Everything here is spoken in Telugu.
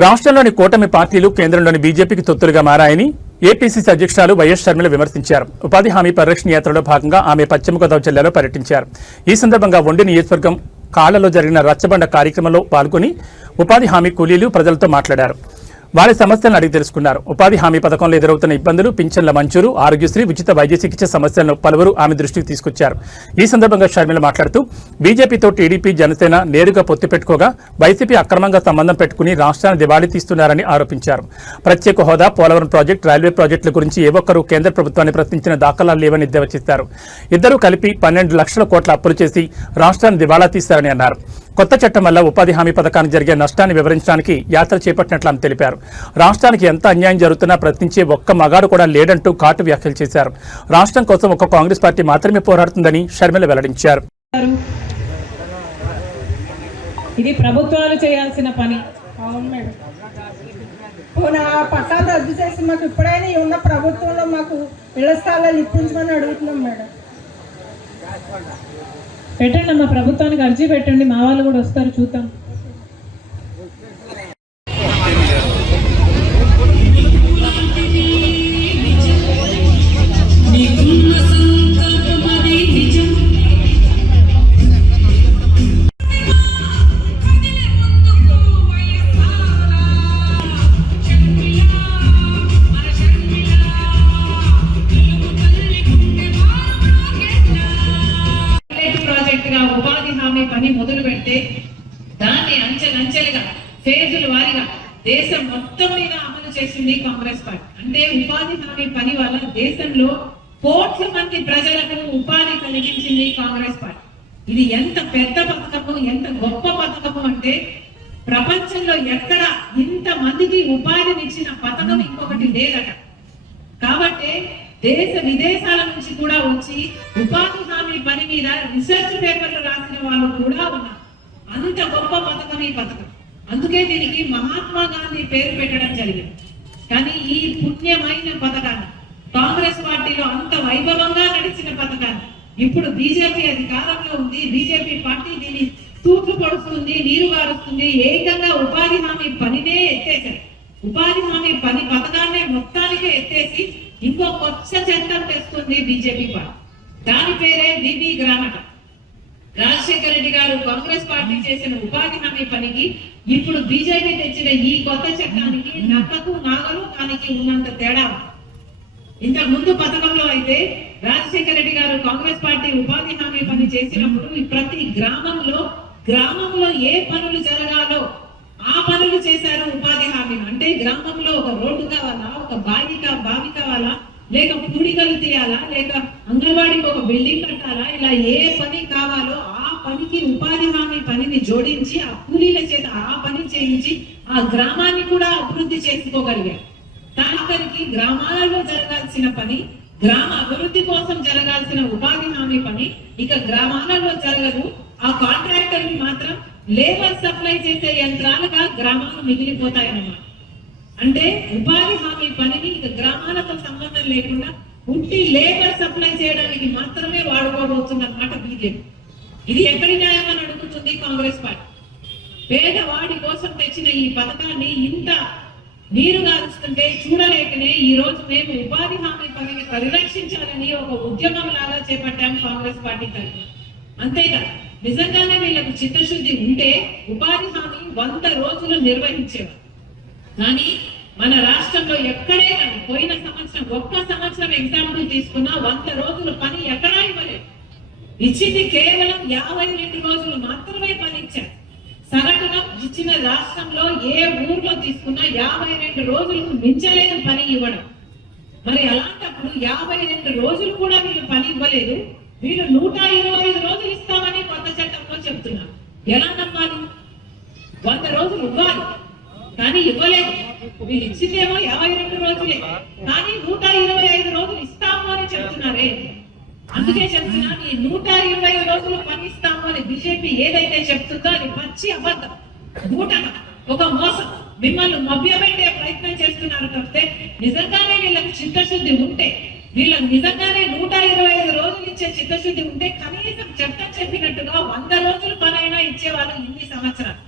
రాష్ట్రంలోని కూటమి పార్టీలు కేంద్రంలోని బీజేపీకి తొత్తులుగా మారాయని ఏపీసీసీ అధ్యక్షురాలు వైఎస్ షర్మిల విమర్శించారు. ఉపాధి హామీ పరిరక్షణ యాత్రలో భాగంగా ఆమె పశ్చిమ గోదావరి జిల్లాలో పర్యటించారు. ఈ సందర్భంగా ఒండి నియోజకవర్గం కాళ్లలో జరిగిన రచ్చబండ కార్యక్రమంలో పాల్గొని ఉపాధి హామీ కూలీలు ప్రజలతో మాట్లాడారు. వారి సమస్యలను అడిగి తెలుసుకున్నారు. ఉపాధి హామీ పథకంలో ఎదురవుతున్న ఇబ్బందులు, పింఛన్ల మంజూరు, ఆరోగ్యశ్రీ, ఉచిత వైద్య చికిత్స సమస్యలను పలువురు ఆమె దృష్టికి తీసుకొచ్చారు. ఈ సందర్భంగా షర్మిల మాట్లాడుతూ బీజేపీతో టీడీపీ, జనసేన నేరుగా పొత్తు పెట్టుకోగా వైసీపీ అక్రమంగా సంబంధం పెట్టుకుని రాష్ట్రాన్ని దివాళీ తీస్తున్నారని ఆరోపించారు. ప్రత్యేక హోదా, పోలవరం ప్రాజెక్టు, రైల్వే ప్రాజెక్టుల గురించి ఏ ఒక్కరూ కేంద్ర ప్రభుత్వాన్ని ప్రశ్నించిన దాఖలాలు లేవని ఎద్దేవా చేశారు. ఇద్దరూ కలిపి 12 లక్షల కోట్ల అప్పులు చేసి రాష్ట్రాన్ని దివాళా తీశారని అన్నారు. కొత్త చట్టం వల్ల ఉపాధి హామీ పథకానికి జరిగే నష్టాన్ని వివరించడానికి యాత్ర చేపట్టినట్లు ఆమె తెలిపారు. రాష్ట్రానికి ఎంత అన్యాయం జరుగుతున్నా ప్రశ్నించే ఒక్క మగాడు కూడా లేడంటూ ఘాటు వ్యాఖ్యలు చేశారు. రాష్ట్రం కోసం ఒక్క కాంగ్రెస్ పార్టీ మాత్రమే పోరాడుతుందని షర్మిల వెల్లడించారు. ఇది ప్రభుత్వాలు చేయాల్సిన పని. పట్టాలు రద్దు చేసి మాకు ఇప్పుడైనా ఉన్న ప్రభుత్వంలో మాకు ఇళ్ల స్థలాలు ఇప్పించమని అడుగుతున్నాం మేడం. పెట్టండి అమ్మా, ప్రభుత్వానికి అర్జీ పెట్టండి, మా వాళ్ళు కూడా వస్తారు, చూద్దాం. ఉపాధి హామీ పని మొదలు పెడితే దాన్ని అంచెలంచెలుగా ఫేజుల వారీగా దేశం మొత్తం మీద అమలు చేసింది కాంగ్రెస్ పార్టీ. అంటే ఉపాధి హామీ పని వల్ల దేశంలో కోట్ల మంది ప్రజలకు ఉపాధి కలిగించింది కాంగ్రెస్ పార్టీ. ఇది ఎంత పెద్ద పథకము, ఎంత గొప్ప పథకము అంటే ప్రపంచంలో ఎక్కడ ఇంత మందికి ఉపాధినిచ్చిన పథకం ఇంకొకటి లేదట. కాబట్టి దేశ విదేశాల నుంచి కూడా వచ్చి ఉపాధి హామీ పని మీద రీసెర్చ్ పేపర్లు రాసిన వాళ్ళు కూడా ఉన్నారు. అంత గొప్ప పథకం ఈ పథకం. అందుకే దీనికి మహాత్మా గాంధీ పేరు పెట్టడం జరిగింది. కానీ ఈ పుణ్యమైన పథకాన్ని, కాంగ్రెస్ పార్టీలో అంత వైభవంగా నడిచిన పథకాన్ని ఇప్పుడు బీజేపీ అధికారంలో ఉంది. బీజేపీ పార్టీ దీన్ని తూట్లు పడుతుంది, నీరు గారుస్తుంది. ఏకంగా ఉపాధి హామీ పనినే ఎత్తేసారు. ఉపాధి హామీ పని పథకాన్నే మొత్తానికే ఎత్తేసి ఇంకో కొత్త చట్టం తెస్తుంది బీజేపీ పార్టీ. దాని పేరే బీబీ గ్రామట. రాజశేఖర రెడ్డి గారు కాంగ్రెస్ పార్టీ చేసిన ఉపాధి హామీ పనికి ఇప్పుడు బీజేపీ తెచ్చిన ఈ కొత్త చట్టానికి నక్కకు నాగలు దానికి ఉన్నంత తేడా. ఇంతకు ముందు పథకంలో అయితే రాజశేఖర రెడ్డి గారు కాంగ్రెస్ పార్టీ ఉపాధి హామీ పని చేసినప్పుడు ప్రతి గ్రామంలో ఏ పనులు జరగాలో ఆ పనులు చేశారు ఉపాధి హామీ. అంటే గ్రామంలో ఒక రోడ్డు కావాలా, ఒక బావి కావాలా, లేక పూడికలు తీయాలా, లేక అంగన్వాడీకి ఒక బిల్డింగ్ కట్టాలా, ఇలా ఏ పని కావాలో ఆ పనికి ఉపాధి హామీ పనిని జోడించి ఆ కూలీల చేత ఆ పని చేయించి ఆ గ్రామాన్ని కూడా అభివృద్ధి చేసుకోగలిగారు. దానికి గ్రామాలలో జరగాల్సిన పని, గ్రామ అభివృద్ధి కోసం జరగాల్సిన ఉపాధి హామీ పని ఇక గ్రామాలలో జరగదు. ఆ కాంట్రాక్టర్ని మాత్రం లేబర్ సప్లై చేసే యంత్రాలుగా గ్రామాలు మిగిలిపోతాయన్నమాట. అంటే ఉపాధి హామీ పనిని ఇక గ్రామాలతో సంబంధం లేకుండా ఉట్టి లేబర్ సప్లై చేయడానికి మాత్రమే వాడుకోబోతున్నమాట బీజేపీ. ఇది ఎక్కడి న్యాయం అని అడుగుతుంది కాంగ్రెస్ పార్టీ. పేదవాడి కోసం తెచ్చిన ఈ పథకాన్ని ఇంత నీరు గారుస్తుంటే చూడలేకనే ఈ రోజు మేము ఉపాధి హామీ పనిని పరిరక్షించాలని ఒక ఉద్యమం లాగా చేపట్టాం కాంగ్రెస్ పార్టీ తరఫున. అంతేకాదు, నిజంగానే వీళ్ళకు చిత్తశుద్ధి ఉంటే ఉపాధి హామీ 100 రోజులు నిర్వహించేవారు. కానీ మన రాష్ట్రంలో ఎక్కడే కానీ పోయిన సంవత్సరం ఒక్క సంవత్సరం ఎగ్జాంపుల్ తీసుకున్నా 100 రోజులు పని ఎక్కడా ఇవ్వలేదు. ఇచ్చింది కేవలం 52 రోజులు మాత్రమే పని ఇచ్చారు. సగటున ఇచ్చిన రాష్ట్రంలో ఏ ఊర్లో తీసుకున్నా 52 రోజులకు మించలేదు పని ఇవ్వడం. మరి అలాంటప్పుడు 52 రోజులు కూడా వీళ్ళు పని ఇవ్వలేదు. వీళ్ళు 125 రోజులు ఇస్తామని కొత్త చట్టంలో చెప్తున్నారు. ఎలా నమ్మాలి? 100 రోజులు ఇవ్వాలి కానీ ఇవ్వలేదు. వీళ్ళు ఇచ్చిందేమో 52 రోజులే, కానీ 125 రోజులు ఇస్తాము అని చెప్తున్నారే. అందుకే చెప్తున్నాను, ఈ 125 రోజులు పని ఇస్తాము అని బీజేపీ ఏదైతే చెప్తుందో అది పచ్చి అబద్ధం, ఒక మోసం. మిమ్మల్ని మభ్యపెట్టే ప్రయత్నం చేస్తున్నారు తప్పితే నిజంగానే వీళ్ళకి చిత్తశుద్ధి ఉంటే, వీళ్ళకి నిజంగానే 125 రోజులు ఇచ్చే చిత్తశుద్ధి ఉంటే కనీసం చట్టం చెప్పినట్టుగా 100 రోజులు పనైనా ఇచ్చేవాళ్ళు ఇన్ని సంవత్సరాలు.